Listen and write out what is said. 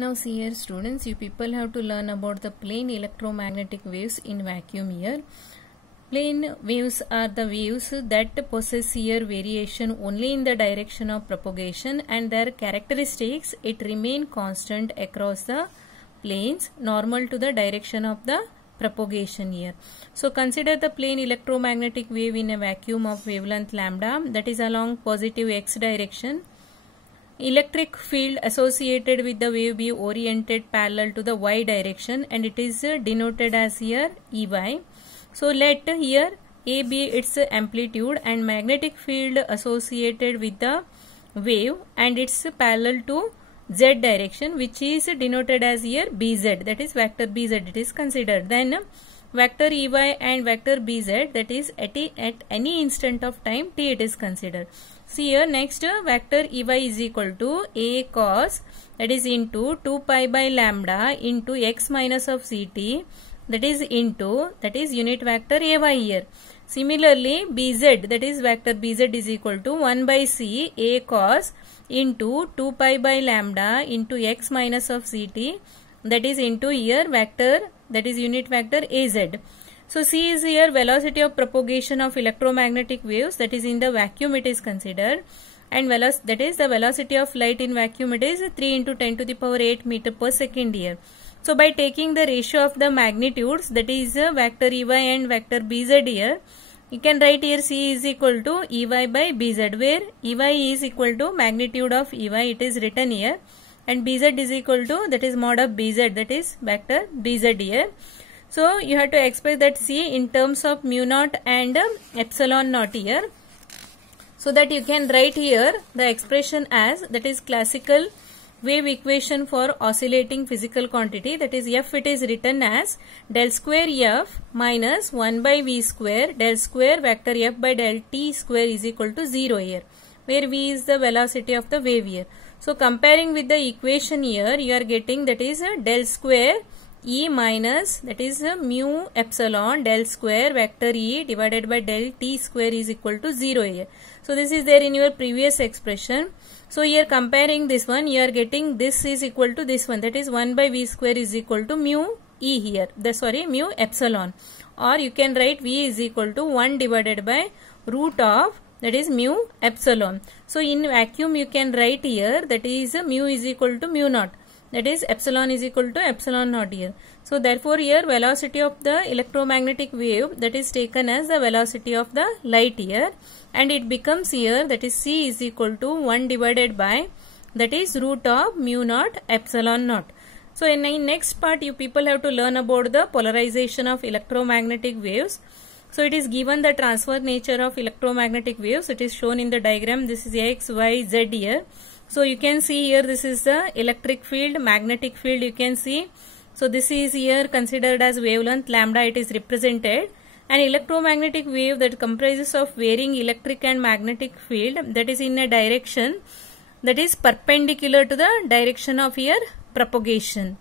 Now see here students, you people have to learn about the plane electromagnetic waves in vacuum here. Plane waves are the waves that possess here variation only in the direction of propagation, and their characteristics, it remain constant across the planes normal to the direction of the propagation here. So consider the plane electromagnetic wave in a vacuum of wavelength lambda, that is along positive x direction. Electric field associated with the wave be oriented parallel to the y direction, and it is denoted as here Ey. So let here A be its amplitude and magnetic field associated with the wave, and it's parallel to z direction, which is denoted as here Bz, that is vector Bz it is considered. Then vector Ey and vector Bz, that is at any instant of time t it is considered. See here next vector Ey is equal to A cos, that is into 2 pi by lambda into x minus of Ct, that is into, that is unit vector Ay here. Similarly Bz, that is vector Bz is equal to 1 by C A cos into 2 pi by lambda into x minus of Ct, that is into here vector, that is unit vector Az. So C is here velocity of propagation of electromagnetic waves, that is in the vacuum it is considered, and that is the velocity of light in vacuum, it is 3 into 10 to the power 8 meter per second here. So by taking the ratio of the magnitudes, that is vector Ey and vector Bz here, you can write here C is equal to Ey by Bz, where Ey is equal to magnitude of Ey, it is written here, and Bz is equal to, that is mod of Bz, that is vector Bz here. So you have to express that C in terms of mu naught and epsilon naught here, so that you can write here the expression as, that is classical wave equation for oscillating physical quantity, that is F it is written as del square F minus 1 by V square del square vector F by del T square is equal to 0 here, where V is the velocity of the wave here. So comparing with the equation here, you are getting, that is del square E minus, that is mu epsilon del square vector E divided by del T square is equal to 0 here. So this is there in your previous expression. So here comparing this one, you are getting this is equal to this one, that is 1 by V square is equal to mu E here, mu epsilon, or you can write V is equal to 1 divided by root of, that is mu epsilon. So in vacuum you can write here, that is mu is equal to mu naught, that is epsilon is equal to epsilon naught here. So therefore here velocity of the electromagnetic wave, that is taken as the velocity of the light here, and it becomes here, that is C is equal to 1 divided by, that is root of mu naught epsilon naught. So in the next part you people have to learn about the polarization of electromagnetic waves. So it is given the transfer nature of electromagnetic waves, it is shown in the diagram, this is X, Y, Z here. So you can see here, this is the electric field, magnetic field you can see. So this is here considered as wavelength lambda, it is represented. An electromagnetic wave that comprises of varying electric and magnetic field, that is in a direction that is perpendicular to the direction of here propagation.